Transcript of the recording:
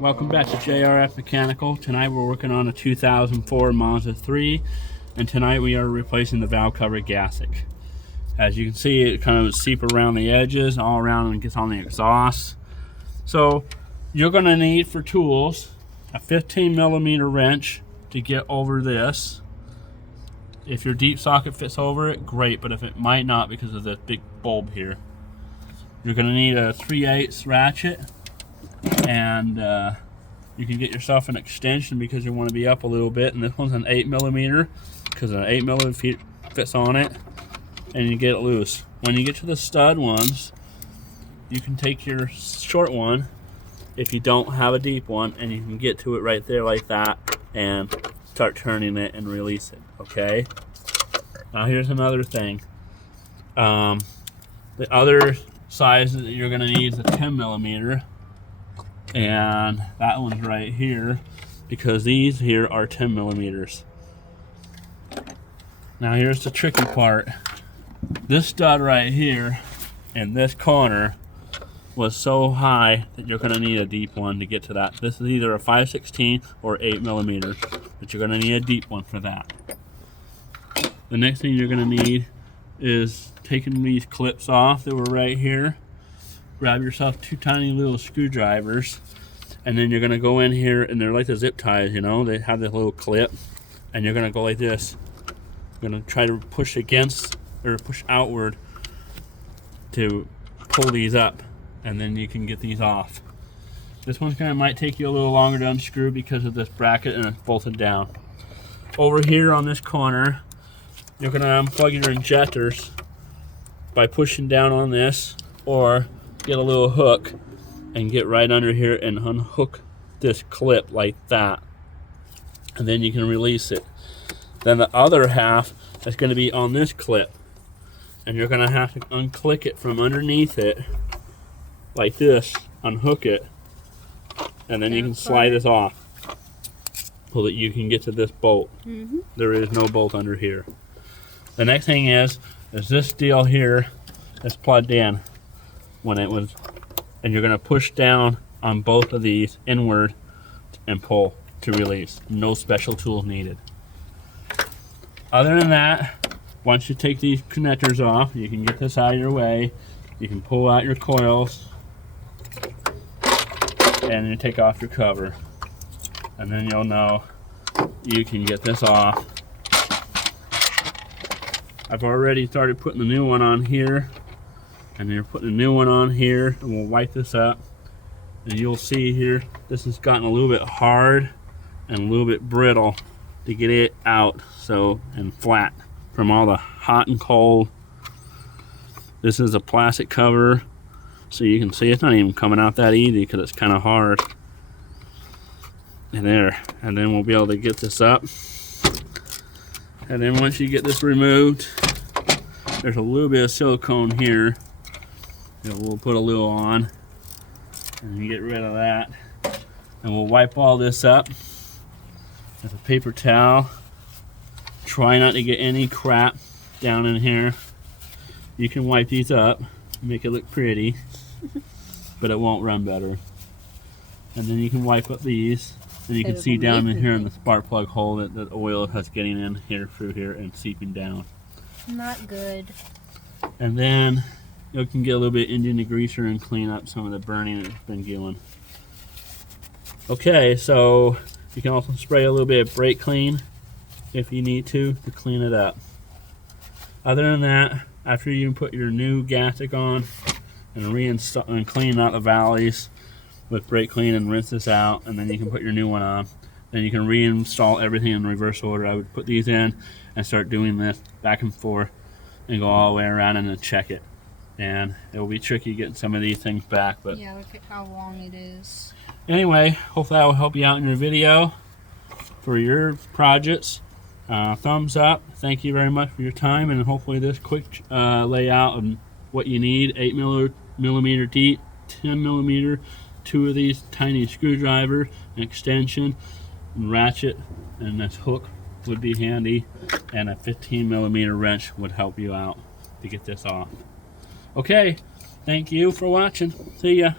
Welcome back to JRF Mechanical. Tonight we're working on a 2004 Mazda 3, and tonight we are replacing the valve cover gasket. As you can see, it kind of seep around the edges, all around, and gets on the exhaust. So you're going to need for tools a 15mm wrench to get over this. If your deep socket fits over it, great, but if it might not because of this big bulb here, you're going to need a 3/8 ratchet. And you can get yourself an extension because you want to be up a little bit, and this one's an 8mm because an 8mm fits on it, and you get it loose. When you get to the stud ones, you can take your short one if you don't have a deep one, and you can get to it right there like that and start turning it and release it. Okay, now here's another thing. The other size that you're going to need is a 10mm, and that one's right here because these here are 10mm. Now here's the tricky part. This stud right here in this corner was so high that you're going to need a deep one to get to that. This is either a 5/16 or 8mm, but you're going to need a deep one for that. The next thing you're going to need is taking these clips off that were right here. Grab yourself two tiny little screwdrivers, and then you're going to go in here, and they're like the zip ties, you know, they have this little clip, and you're going to go like this. You're going to try to push against or push outward to pull these up, and then you can get these off. This one's might take you a little longer to unscrew because of this bracket and it's bolted down. Over here on this corner, you're going to unplug your injectors by pushing down on this, or get a little hook and get right under here and unhook this clip like that, and then you can release it. Then the other half is going to be on this clip, and you're going to have to unclick it from underneath it like this, unhook it, and then you can slide this off so that you can get to this bolt. There is no bolt under here. The next thing is this deal here that's plugged in when it was, and you're going to push down on both of these inward and pull to release. No special tools needed. Other than that, once you take these connectors off, you can get this out of your way. You can pull out your coils, and you take off your cover, and then you'll know you can get this off. I've already started putting the new one on here, and then you're putting a new one on here, and we'll wipe this up, and you'll see here this has gotten a little bit hard and a little bit brittle to get it out, so, and flat from all the hot and cold. This is a plastic cover, so you can see it's not even coming out that easy because it's kind of hard. And there, and then we'll be able to get this up, and then once you get this removed, there's a little bit of silicone here. We'll put a little on and get rid of that, and we'll wipe all this up with a paper towel. Try not to get any crap down in here. You can wipe these up, make it look pretty, but it won't run better. And then you can wipe up these, and you can see down in here in the spark plug hole that the oil has getting in here through here and seeping down. Not good. And then you can get a little bit of Indian degreaser and clean up some of the burning that's been going. Okay, so you can also spray a little bit of brekleen if you need to clean it up. Other than that, after you put your new gasket on and reinstall and clean out the valleys with brekleen and rinse this out, and then you can put your new one on. Then you can reinstall everything in reverse order. I would put these in and start doing this back and forth and go all the way around and then check it. And it will be tricky getting some of these things back, but yeah, look at how long it is. Anyway, hopefully that will help you out in your video for your projects. Thumbs up. Thank you very much for your time, and hopefully this quick layout of what you need: 8mm deep, 10mm, two of these tiny screwdrivers, an extension, and ratchet, and this hook would be handy, and a 15mm wrench would help you out to get this off. Okay, thank you for watching. See ya.